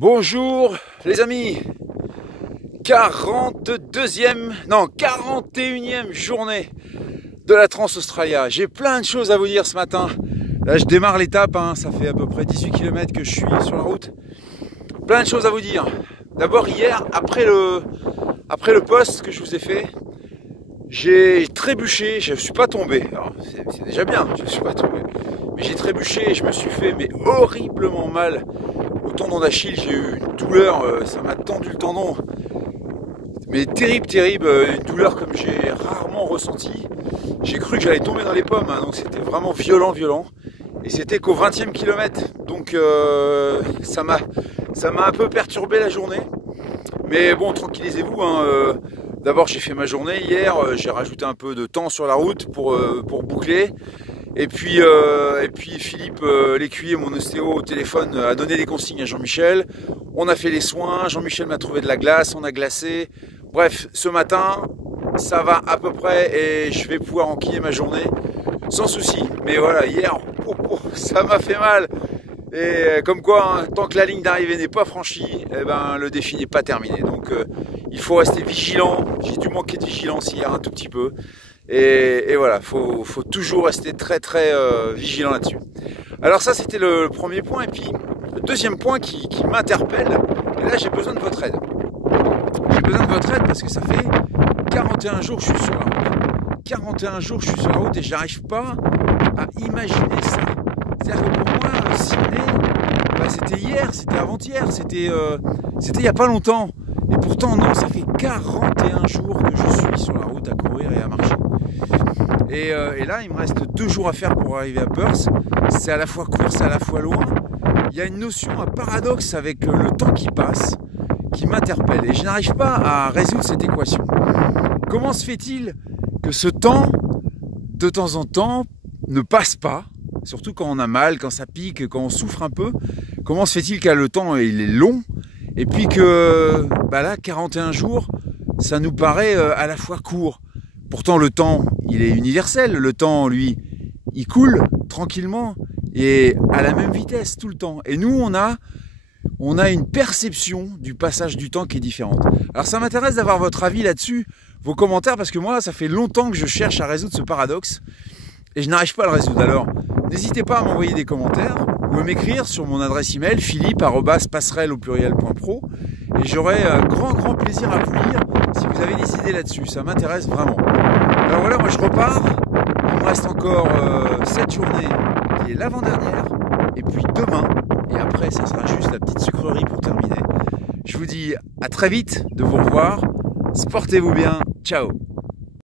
Bonjour les amis, 41e journée de la Trans-Australia. J'ai plein de choses à vous dire ce matin. Là je démarre l'étape, ça fait à peu près 18 km que je suis sur la route. Plein de choses à vous dire. D'abord hier, après le post que je vous ai fait, j'ai trébuché, je ne suis pas tombé. C'est déjà bien, je ne suis pas tombé. Mais j'ai trébuché et je me suis fait horriblement mal au tendon d'Achille. J'ai eu une douleur, ça m'a tendu le tendon. Mais terrible, une douleur comme j'ai rarement ressenti. J'ai cru que j'allais tomber dans les pommes, donc c'était vraiment violent. Et c'était qu'au 20e kilomètre, donc ça m'a un peu perturbé la journée. Mais bon, tranquillisez-vous, d'abord j'ai fait ma journée hier, j'ai rajouté un peu de temps sur la route pour boucler. Et puis Philippe l'écuyer, mon ostéo au téléphone, a donné des consignes à Jean-Michel. On a fait les soins, Jean-Michel m'a trouvé de la glace, on a glacé. Bref, ce matin, ça va à peu près et je vais pouvoir enquiller ma journée sans souci. Mais voilà, hier, ça m'a fait mal. Et comme quoi, tant que la ligne d'arrivée n'est pas franchie, le défi n'est pas terminé. Donc il faut rester vigilant. J'ai dû manquer de vigilance hier un tout petit peu. Et voilà, faut toujours rester très vigilant là-dessus. Alors ça, c'était le premier point. Et puis, le deuxième point qui m'interpelle, et là, j'ai besoin de votre aide. J'ai besoin de votre aide parce que ça fait 41 jours que je suis sur la route. 41 jours que je suis sur la route et j'arrive pas à imaginer ça. C'est-à-dire que pour moi, Sydney, c'était hier, c'était avant-hier, c'était il n'y a pas longtemps. Et pourtant, non, ça fait 41 jours que je suis sur la route à courir et à marcher. Et là, il me reste 2 jours à faire pour arriver à Perth. C'est à la fois court, c'est à la fois loin. Il y a une notion, un paradoxe avec le temps qui passe, qui m'interpelle. Et je n'arrive pas à résoudre cette équation. Comment se fait-il que ce temps, de temps en temps, ne passe pas? Surtout quand on a mal, quand ça pique, quand on souffre un peu. Comment se fait-il que le temps il est long et puis que là, 41 jours, ça nous paraît à la fois court. Pourtant, le temps, il est universel. Le temps, lui, il coule tranquillement et à la même vitesse tout le temps. Et nous, on a une perception du passage du temps qui est différente. Alors, ça m'intéresse d'avoir votre avis là-dessus, vos commentaires, parce que moi, ça fait longtemps que je cherche à résoudre ce paradoxe et je n'arrive pas à le résoudre. Alors, n'hésitez pas à m'envoyer des commentaires ou à m'écrire sur mon adresse email philippe@passerelle.pro et j'aurai un grand plaisir à vous lire si vous avez des idées là-dessus. Ça m'intéresse vraiment. Alors voilà, moi je repars. Il me reste encore cette journée qui est l'avant-dernière et puis demain. Et après, ça sera juste la petite sucrerie pour terminer. Je vous dis à très vite de vous revoir. Sportez-vous bien. Ciao.